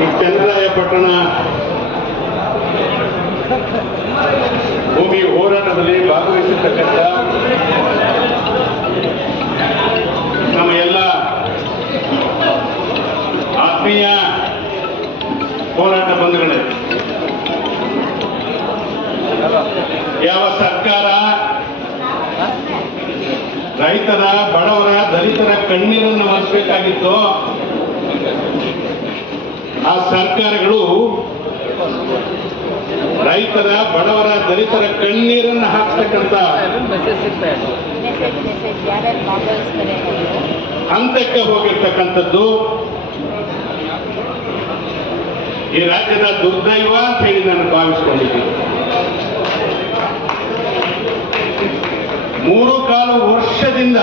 ಈ ಚನ್ನರಾಯಪಟ್ಟಣ ಭೂಮಿ ಹೋರಾಟದಲ್ಲಿ ಭಾಗವಹಿಸಿರ್ತಕ್ಕಂಥ ನಮ್ಮ ಎಲ್ಲ ಆತ್ಮೀಯ ಹೋರಾಟ ಬಂಧುಗಳೇ, ಯಾವ ಸರ್ಕಾರ ರೈತರ, ಬಡವರ, ದಲಿತರ ಕಣ್ಣೀರನ್ನು ಒರೆಸಬೇಕಾಗಿತ್ತು, ಆ ಸರ್ಕಾರಗಳು ರೈತರ, ಬಡವರ, ದಲಿತರ ಕಣ್ಣೀರನ್ನು ಹಾಕ್ತಕ್ಕಂಥ ಹಂತಕ್ಕೆ ಹೋಗಿರ್ತಕ್ಕಂಥದ್ದು ಈ ರಾಜ್ಯದ ದುರ್ದೈವ ಅಂತ ಹೇಳಿ ನಾನು ಭಾವಿಸಿಕೊಂಡಿದ್ದೀನಿ. 3.25 ವರ್ಷದಿಂದ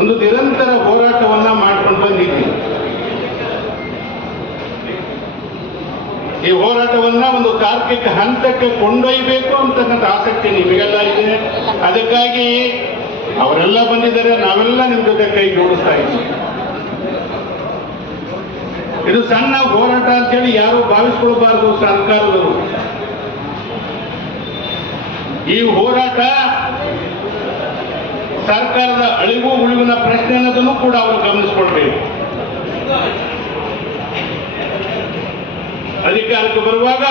ಒಂದು ನಿರಂತರ ಹೋರಾಟವನ್ನ ಮಾಡ್ಕೊಂಡು ಬಂದಿದ್ದೀನಿ. ಈ ಹೋರಾಟವನ್ನ ಒಂದು ತಾರ್ಕಿಕ ಹಂತಕ್ಕೆ ಕೊಂಡೊಯ್ಯಬೇಕು ಅಂತಕ್ಕಂಥ ಆಸಕ್ತಿ ನಿಮಗೆಲ್ಲ ಇದೆ. ಅದಕ್ಕಾಗಿ ಅವರೆಲ್ಲ ಬಂದಿದ್ದಾರೆ, ನಾವೆಲ್ಲ ನಿಮ್ಮ ಜೊತೆ ಕೈ ಜೋಡಿಸ್ತಾ ಇದ್ದೀವಿ. ಇದು ಸಣ್ಣ ಹೋರಾಟ ಅಂತೇಳಿ ಯಾರು ಭಾವಿಸ್ಕೊಳ್ಬಾರ್ದು ಸರ್ಕಾರದವರು. ಈ ಹೋರಾಟ ಸರ್ಕಾರದ ಅಳಿವು ಉಳಿವಿನ ಪ್ರಶ್ನೆ ಅನ್ನೋದನ್ನು ಕೂಡ ಅವರು ಗಮನಿಸಿಕೊಳ್ಬೇಕು. ಅಧಿಕಾರಕ್ಕೆ ಬರುವಾಗ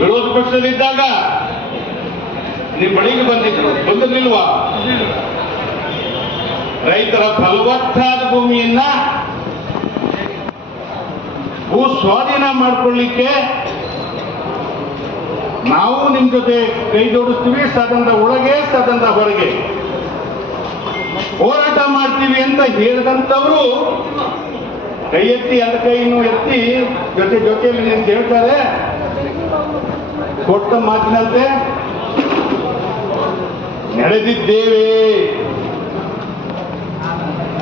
ವಿರೋಧ ಪಕ್ಷದಲ್ಲಿದ್ದಾಗ ನಿಮ್ಮ ಬಳಿಗೆ ಬಂದಿರಲಿಲ್ವಾ? ರೈತರ ಫಲವತ್ತಾದ ಭೂಮಿಯನ್ನ ಭೂ ಸ್ವಾಧೀನ ಮಾಡಿಕೊಳ್ಳಿಕ್ಕೆ ನಾವು ನಿಮ್ಮ ಜೊತೆ ಕೈ ಜೋಡಿಸ್ತೀವಿ, ಸದನದ ಒಳಗೆ ಸದನದ ಹೊರಗೆ ಹೋರಾಟ ಮಾಡ್ತೀವಿ ಅಂತ ಹೇಳಿದಂಥವರು ಕೈ ಎತ್ತಿ, ಎರಡು ಕೈಯನ್ನು ಎತ್ತಿ ಜೊತೆಯಲ್ಲಿ ನಿಂತು ಹೇಳ್ತಾರೆ, ಕೊಟ್ಟ ಮಾತಿನಂತೆ ನಡೆದಿದ್ದೇವೆ,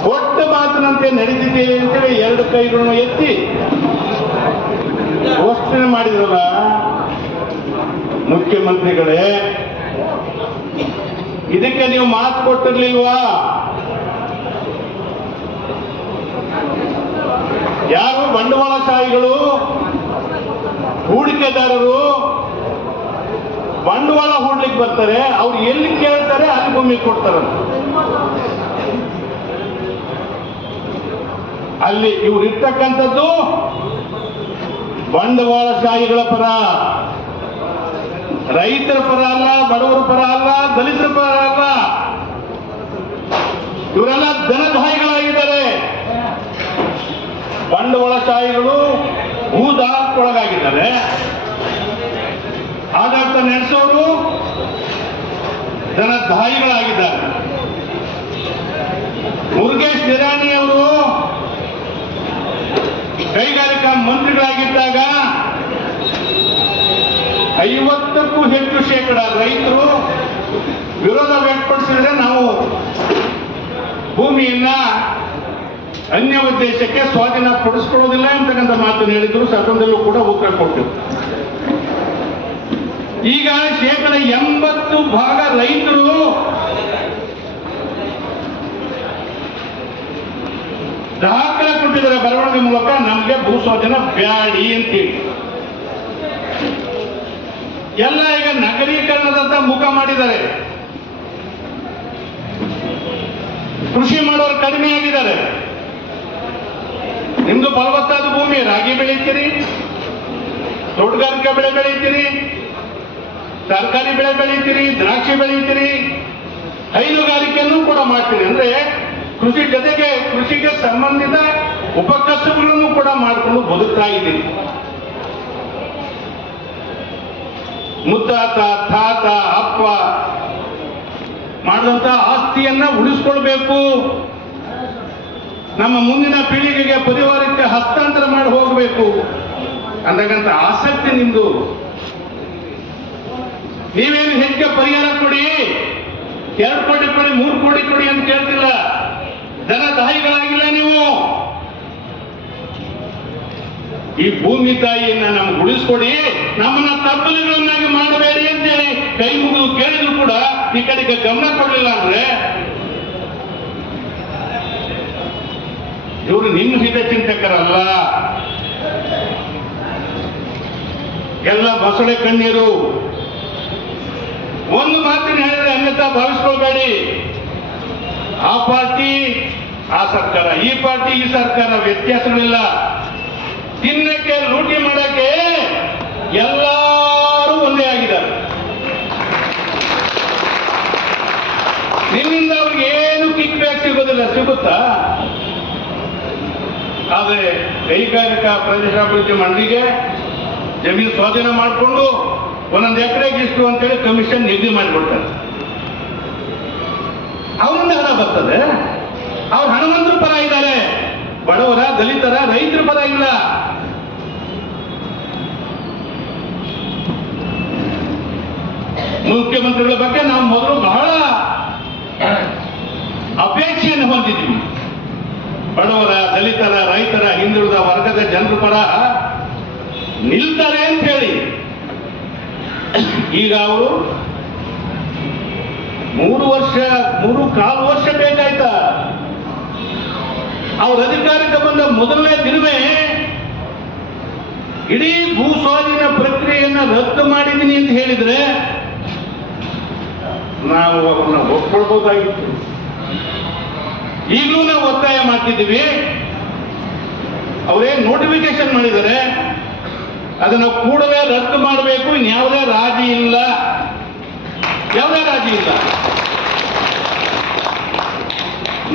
ಕೊಟ್ಟ ಮಾತಿನಂತೆ ನಡೆದಿದ್ದೇವೆ ಅಂತೇಳಿ ಎರಡು ಕೈಗಳನ್ನು ಎತ್ತಿ ಘೋಷಣೆ ಮಾಡಿದ್ರಲ್ಲ ಮುಖ್ಯಮಂತ್ರಿಗಳೇ. ಇದಕ್ಕೆ ನೀವು ಮಾತು ಕೊಟ್ಟಿರ್ಲಿಲ್ವಾ? ಯಾರು ಬಂಡವಾಳಶಾಹಿಗಳು, ಹೂಡಿಕೆದಾರರು ಬಂಡವಾಳ ಹೂಡ್ಲಿಕ್ಕೆ ಬರ್ತಾರೆ, ಅವ್ರು ಎಲ್ಲಿ ಕೇಳ್ತಾರೆ ಅಲ್ಲಿ ಭೂಮಿ ಕೊಡ್ತಾರೆ. ಅಲ್ಲಿ ಇವ್ರು ಇರ್ತಕ್ಕಂಥದ್ದು ಬಂಡವಾಳಶಾಹಿಗಳ ಪರ, ರೈತರ ಪರ ಅಲ್ಲ, ಬಡವರ ಪರ ಅಲ್ಲ, ದಲಿತರ ಪರ ಅಲ್ಲ. ಇವರೆಲ್ಲ ಧನಧಾಯಿಗಳಾಗಿದ್ದಾರೆ. ಬಂಡವಾಳಶಾಹಿಗಳು ಭೂದಾಹಕ್ಕೊಳಗಾಗಿದ್ದಾರೆ. ಆಡಳಿತ ನಡೆಸೋರು ಧನಧಾಯಿಗಳಾಗಿದ್ದಾರೆ. ಮುರುಗೇಶ್ ನಿರಾಣಿ ಅವರು ಕೈಗಾರಿಕಾ ಮಂತ್ರಿಗಳಾಗಿದ್ದಾಗ 50ಕ್ಕೂ ಹೆಚ್ಚು ಶೇಕಡ ರೈತರು ವಿರೋಧ ವ್ಯಕ್ತಪಡಿಸಿದ್ರೆ ನಾವು ಭೂಮಿಯನ್ನ ಅನ್ಯ ಉದ್ದೇಶಕ್ಕೆ ಸ್ವಾಧೀನ ಪಡಿಸ್ಕೊಳ್ಳೋದಿಲ್ಲ ಅಂತಕ್ಕಂಥ ಮಾತನ್ನು ಹೇಳಿದ್ರು. ಸದನದಲ್ಲೂ ಕೂಡ ಉತ್ತರ ಕೊಟ್ಟಿದ್ರು. ಈಗ ಶೇಕಡ 80% ರೈತರು ದಾಖಲೆ ಕೊಟ್ಟಿದ್ದಾರೆ ಬರವಣಿಗೆ ಮೂಲಕ, ನಮಗೆ ಭೂ ಸ್ವಾಧೀನ ಬ್ಯಾಡಿ ಅಂತೇಳಿ. ಎಲ್ಲ ಈಗ ನಗರೀಕರಣದಂತ ಮುಖ ಮಾಡಿದ್ದಾರೆ. ಕೃಷಿ ಮಾಡೋರು ಕಡಿಮೆ ಆಗಿದ್ದಾರೆ. ನಿಮ್ದು ಫಲವತ್ತಾದ ಭೂಮಿ, ರಾಗಿ ಬೆಳೀತೀರಿ, ತೋಟಗಾರಿಕೆ ಬೆಳೆ ಬೆಳೀತೀರಿ, ತರಕಾರಿ ಬೆಳೆ ಬೆಳೀತೀರಿ, ದ್ರಾಕ್ಷಿ ಬೆಳೀತೀರಿ, ಹೈನುಗಾರಿಕೆಯನ್ನು ಕೂಡ ಮಾಡ್ತೀರಿ. ಅಂದ್ರೆ ಕೃಷಿ ಜೊತೆಗೆ ಕೃಷಿಗೆ ಸಂಬಂಧಿತ ಉಪಕಸಬುಗಳನ್ನು ಕೂಡ ಮಾಡಿಕೊಂಡು ಬದುಕ್ತಾ ಇದ್ದೀರಿ. ಮುತ್ತಾತ, ತಾತ, ಅಪ್ಪ ಮಾಡಿದಂತ ಆಸ್ತಿಯನ್ನ ಉಳಿಸ್ಕೊಳ್ಬೇಕು, ನಮ್ಮ ಮುಂದಿನ ಪೀಳಿಗೆಗೆ ಪರಿವಾರಕ್ಕೆ ಹಸ್ತಾಂತರ ಮಾಡಿ ಹೋಗಬೇಕು ಅಂತಕ್ಕಂಥ ಆಸಕ್ತಿ ನಿಮ್ದು. ನೀವೇನು ಹೆಚ್ಚಿಗೆ ಪರಿಹಾರ ಕೊಡಿ, 2 ಕೋಟಿ ಕೊಡಿ, 3 ಕೋಟಿ ಕೊಡಿ ಅಂತ ಕೇಳ್ತಿಲ್ಲ. ಧನದಾಯಿಗಳಾಗಿಲ್ಲ ನೀವು. ಈ ಭೂಮಿ ತಾಯಿಯನ್ನ ನಮ್ಗೆ ಉಳಿಸ್ಕೊಡಿ, ನಮ್ಮನ್ನ ತಪ್ಪಲುಗಳನ್ನಾಗಿ ಮಾಡಬೇಡಿ ಅಂತೇಳಿ ಕೈ ಮುಗಿದು ಕೇಳಿದ್ರು ಕೂಡ ಈ ಕಡೆಗೆ ಗಮನ ಕೊಡಲಿಲ್ಲ ಅಂದ್ರೆ ಇವರು ನಿಮ್ಮ ಹಿತಚಿಂತಕರಲ್ಲ. ಎಲ್ಲ ಮೊಸಳೆ ಕಣ್ಣೀರು. ಒಂದು ಮಾತಿನ ಹೇಳಿದ್ರೆ ಅನ್ಯತಾ ಭಾವಿಸ್ಕೊಳ್ಬೇಡಿ. ಆ ಪಾರ್ಟಿ ಆ ಸರ್ಕಾರ, ಈ ಪಾರ್ಟಿ ಈ ಸರ್ಕಾರ ವ್ಯತ್ಯಾಸಗಳಿಲ್ಲ. ತಿನ್ನಕ್ಕೆ ಲೂಟಿ ಮಾಡಕ್ಕೆ ಎಲ್ಲರೂ ಒಂದೇ ಆಗಿದ್ದಾರೆ. ನಿಮ್ಮಿಂದ ಅವ್ರಿಗೆ ಏನು ಕಿಕ್ ಬ್ಯಾಕ್ ಸಿಗೋದಿಲ್ಲ, ಸಿಗುತ್ತಾ? ಆದ್ರೆ ಕೈಗಾರಿಕಾ ಪ್ರದೇಶಾಭಿವೃದ್ಧಿ ಮಂಡಳಿಗೆ ಜಮೀನು ಸ್ವಾಧೀನ ಮಾಡಿಕೊಂಡು ಒಂದೊಂದು ಎಕರೆಗೆ ಇಷ್ಟು ಅಂತೇಳಿ ಕಮಿಷನ್ ನಿಗದಿ ಮಾಡಿಕೊಡ್ತಾರೆ. ಅವರಿಂದ ಹಣ ಬರ್ತದೆ. ಅವ್ರು ಹಣವಂತರ ಪರ ಇದ್ದಾರೆ, ಬಡವರ, ದಲಿತರ, ರೈತರ ಪರ ಇಲ್ಲ. ಮುಖ್ಯಮಂತ್ರಿಗಳ ಬಗ್ಗೆ ನಾವು ಮೊದಲು ಬಹಳ ಅಪೇಕ್ಷೆಯನ್ನು ಹೊಂದಿದ್ವಿ. ಬಡವರ, ದಲಿತರ, ರೈತರ, ಹಿಂದುಳಿದ ವರ್ಗದ ಜನರ ಪರ ನಿಲ್ತಾರೆ ಅಂತ ಹೇಳಿ. ಈಗ ಅವರು 3.25 ವರ್ಷ ಬೇಕಾಯ್ತಾ? ಅವ್ರ ಅಧಿಕಾರಕ್ಕೆ ಬಂದ ಮೊದಲನೇ ದಿನವೇ ಇಡೀ ಭೂ ಸ್ವಾಧೀನ ಪ್ರಕ್ರಿಯೆಯನ್ನ ರದ್ದು ಮಾಡಿದ್ದೀನಿ ಅಂತ ಹೇಳಿದ್ರೆ ನಾವು ಅವನ್ನ ಒಪ್ಕೊಳ್ಬಹುದಾಗಿತ್ತು. ಈಗಲೂ ನಾವು ಒತ್ತಾಯ ಮಾಡ್ತಿದ್ದೀವಿ. ಅವರೇ ನೋಟಿಫಿಕೇಶನ್ ಮಾಡಿದರೆ ಅದನ್ನು ಕೂಡಲೇ ರದ್ದು ಮಾಡಬೇಕು. ಇನ್ಯಾವುದೇ ರಾಜಿ ಇಲ್ಲ, ಯಾವುದೇ ರಾಜಿ ಇಲ್ಲ.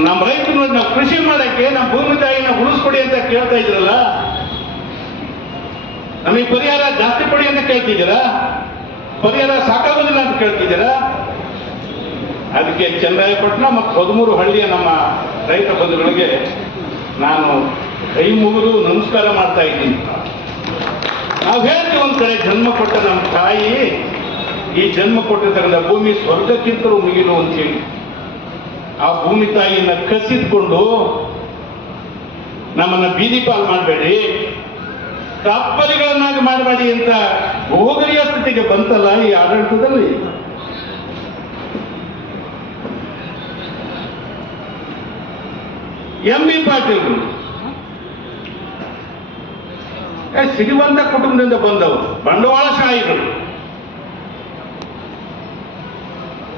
ನಮ್ಮ ರೈತರು ನಾವು ಕೃಷಿ ಮಾಡಕ್ಕೆ ನಮ್ಮ ಭೂಮಿ ತಾಯಿನ ಉಳಿಸ್ಕೊಡಿ ಅಂತ ಕೇಳ್ತಾ ಇದ್ರಲ್ಲ, ನಮಗೆ ಪರಿಹಾರ ಜಾಸ್ತಿ ಕೊಡಿ ಅಂತ ಕೇಳ್ತಿದ್ದೀರಾ? ಪರಿಹಾರ ಸಾಕಾಗೋದಿಲ್ಲ ಅಂತ ಕೇಳ್ತಿದ್ದೀರಾ? ಅದಕ್ಕೆ ಚನ್ನರಾಯಪಟ್ಟಣ ಮತ್ತು 13 ಹಳ್ಳಿಯ ನಮ್ಮ ರೈತ ಬಂಧುಗಳಿಗೆ ನಾನು ಕೈ ಮುಗಿದು ನಮಸ್ಕಾರ ಮಾಡ್ತಾ ಇದ್ದೀನಿ. ನಾವು ಹೇಳ್ತೀವಿ, ಒಂದ್ ಕಡೆ ಜನ್ಮ ಕೊಟ್ಟ ನಮ್ಮ ತಾಯಿ ಈ ಜನ್ಮ ಕೊಟ್ಟಿರ್ತಕ್ಕಂಥ ಭೂಮಿ ಸ್ವರ್ಗಕ್ಕಿಂತಲೂ ಮಿಗಿಲು ಅಂತೇಳಿ ಆ ಭೂಮಿ ತಾಯಿಯನ್ನ ಕಸಿದ್ಕೊಂಡು ನಮ್ಮನ್ನ ಬೀದಿ ಪಾಲ್ ಮಾಡಬೇಡಿ, ತಪ್ಪಲಿಗಳನ್ನಾಗಿ ಮಾಡಬೇಡಿ ಅಂತ ಹೋಗರಿಯ ಸ್ಥಿತಿಗೆ ಬಂತಲ್ಲ ಈ ಆಡಳಿತದಲ್ಲಿ. ಎಂ.ಬಿ. ಪಾಟೀಲ್ ಸಿರಿವಂತ ಕುಟುಂಬದಿಂದ ಬಂದವರು, ಬಂಡವಾಳಶಾಹಿಗಳು.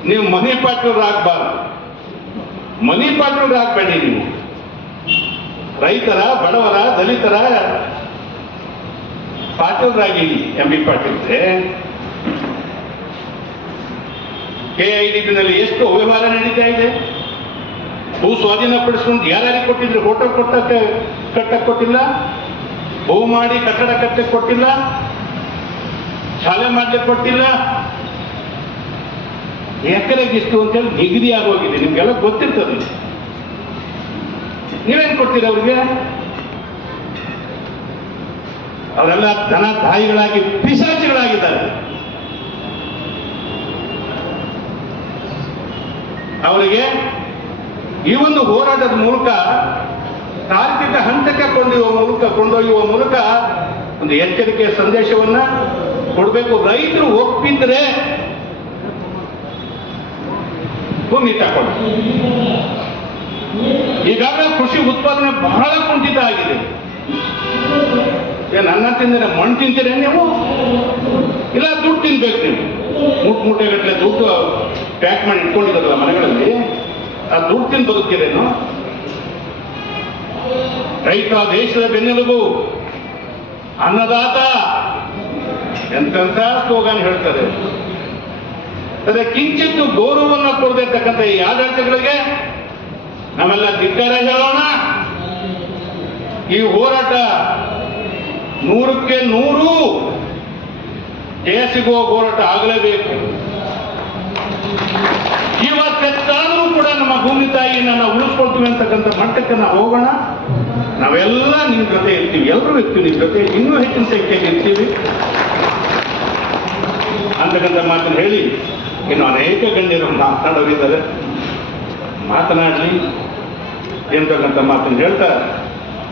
ನೀವು ಮನಿ ಪಾಟೀಲರಾಗಬಾರ್ದು, ಮನಿ ಪಾಟೀಲರಾಗಬೇಡಿ. ನೀವು ರೈತರ, ಬಡವರ, ದಲಿತರ ಪಾಟೀಲರಾಗಿ ಎಂ.ಬಿ. ಪಾಟೀಲ್. KIDBನಲ್ಲಿ ಎಷ್ಟು ಅವ್ಯವಹಾರ ನಡೀತಾ ಇದೆ. ಭೂ ಸ್ವಾಧೀನಪಡಿಸ್ಕೊಂಡು ಯಾರ್ಯಾರಿಗೆ ಕೊಟ್ಟಿದ್ರು? ಹೋಟೆಲ್ ಕಟ್ಟಕ್ಕೆ ಕೊಟ್ಟಿಲ್ಲ, ಭೂ ಮಾಡಿ ಕಟ್ಟಡ ಕಟ್ಟಕ್ಕೆ ಕೊಟ್ಟಿಲ್ಲ, ಶಾಲೆ ಮಾಡ್ಲಿಕ್ಕೆ ಕೊಟ್ಟಿಲ್ಲ. ಎಕರೆಗೆ ಇಷ್ಟು ಅಂತೇಳಿ ನಿಗದಿ ಆಗೋಗಿದೆ. ನಿಮ್ಗೆಲ್ಲ ಗೊತ್ತಿರ್ತದೆ. ನೀವೇನ್ ಕೊಡ್ತೀರ ಅವ್ರಿಗೆ? ಅವರೆಲ್ಲ ಧನ ತಾಯಿಗಳಾಗಿ ಪಿಶಾಚಿಗಳಾಗಿದ್ದಾರೆ. ಅವರಿಗೆ ಈ ಒಂದು ಹೋರಾಟದ ಮೂಲಕ ತಾರ್ಕಿಕ ಹಂತಕ್ಕೆ ಕೊಂಡೊಯ್ಯುವ ಮೂಲಕ ಒಂದು ಎಚ್ಚರಿಕೆಯ ಸಂದೇಶವನ್ನ ಕೊಡಬೇಕು. ರೈತರು ಒಪ್ಪಿದ್ರೆ ಭೂಮಿ ತಕೊಂಡು. ಈಗಾಗಲೇ ಕೃಷಿ ಉತ್ಪಾದನೆ ಬಹಳ ಕುಂಠಿತ ಆಗಿದೆ. ನನ್ನ ತಿಂದರೆ ಮಣ್ಣು ತಿಂತೀರ ನೀವು? ಇಲ್ಲ ದುಡ್ಡು ತಿನ್ಬೇಕು ನೀವು. ಮೂಟೆಗಟ್ಟಲೆ ದುಡ್ಡು ಪ್ಯಾಕ್ ಮಾಡಿ ಇಟ್ಕೊಂಡಿದ್ದಾರಲ್ಲ ಮನೆಗಳಲ್ಲಿ, ಆ ದುಡ್ಡು ತಿಂದು ಬದುಕ್ತೀರೇನು? ರೈತ ದೇಶದ ಬೆನ್ನೆಲುಬು, ಅನ್ನದಾತ, ಎಂತೆಂಥ ಸ್ಲೋಗಾನ್ ಹೇಳ್ತಾರೆ. ಅದೇ ಕಿಂಚಿತ್ತು ಗೌರವವನ್ನು ಕೊಡದಿರ್ತಕ್ಕಂಥ ಈ ಆಡಳಿತಗಳಿಗೆ ನಾವೆಲ್ಲ ಧಿಕ್ಕಾರ ಹೇಳೋಣ. ಈ ಹೋರಾಟ 100ಕ್ಕೆ 100 ಜಯ ಸಿಗುವ ಹೋರಾಟ ಆಗಲೇಬೇಕು. ಇವತ್ತೆತ್ತಾದರೂ ಕೂಡ ನಮ್ಮ ಭೂಮಿ ತಾಯಿಯನ್ನ ನಾವು ಉಳಿಸ್ಕೊಳ್ತೀವಿ ಅಂತಕ್ಕಂಥ ಮಟ್ಟಕ್ಕೆ ನಾವು ಹೋಗೋಣ. ನಾವೆಲ್ಲ ನಿಮ್ಮ ಜೊತೆ ಇರ್ತೀವಿ, ಎಲ್ಲರೂ ಇರ್ತೀವಿ ನಿಮ್ಮ ಜೊತೆ, ಇನ್ನೂ ಹೆಚ್ಚಿನ ಸಂಖ್ಯೆಯಲ್ಲಿ ಇರ್ತೀವಿ ಅಂತಕ್ಕಂಥ ಮಾತನ್ನು ಹೇಳಿ, ಇನ್ನು ಅನೇಕ ಗಣ್ಯರು ಮಾತನಾಡೋರಿದ್ದಾರೆ, ಮಾತನಾಡಲಿ ಎಂತಕ್ಕಂಥ ಮಾತನ್ನು ಹೇಳ್ತಾ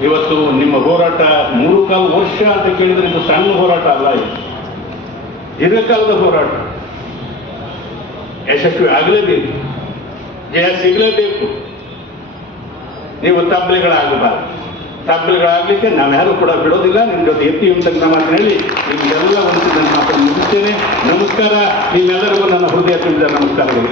ಇವತ್ತು ನಿಮ್ಮ ಹೋರಾಟ 3 ವರ್ಷ ಅಂತ ಕೇಳಿದ್ರೆ ಇದು ಸಣ್ಣ ಹೋರಾಟ ಅಲ್ಲ, ಇದು ದೀರ್ಘಕಾಲದ ಹೋರಾಟ. ಯಶಸ್ವಿ ಆಗಲೇಬೇಕು, ಜಯ ಸಿಗಲೇಬೇಕು. ನೀವು ತಬ್ಬಲಿಗಳಾಗಬಾರ್ದು. ತಬ್ಬಲಿಗಳಾಗಲಿಕ್ಕೆ ನಾವ್ಯಾರು ಕೂಡ ಬಿಡೋದಿಲ್ಲ. ನಿಮ್ಮ ಜೊತೆ ಎತ್ತಿ ಅಂತ ಮಾತು ಹೇಳಿ ನಿಮಗೆಲ್ಲ ಒಂದು ನನ್ನ ಮಾತನ್ನು ಮುಗಿಸ್ತೇನೆ. ನಮಸ್ಕಾರ. ನಿಮ್ಮೆಲ್ಲರಿಗೂ ನನ್ನ ಹೃದಯ ತುಂಬಿದ ನಮಸ್ಕಾರಗಳು.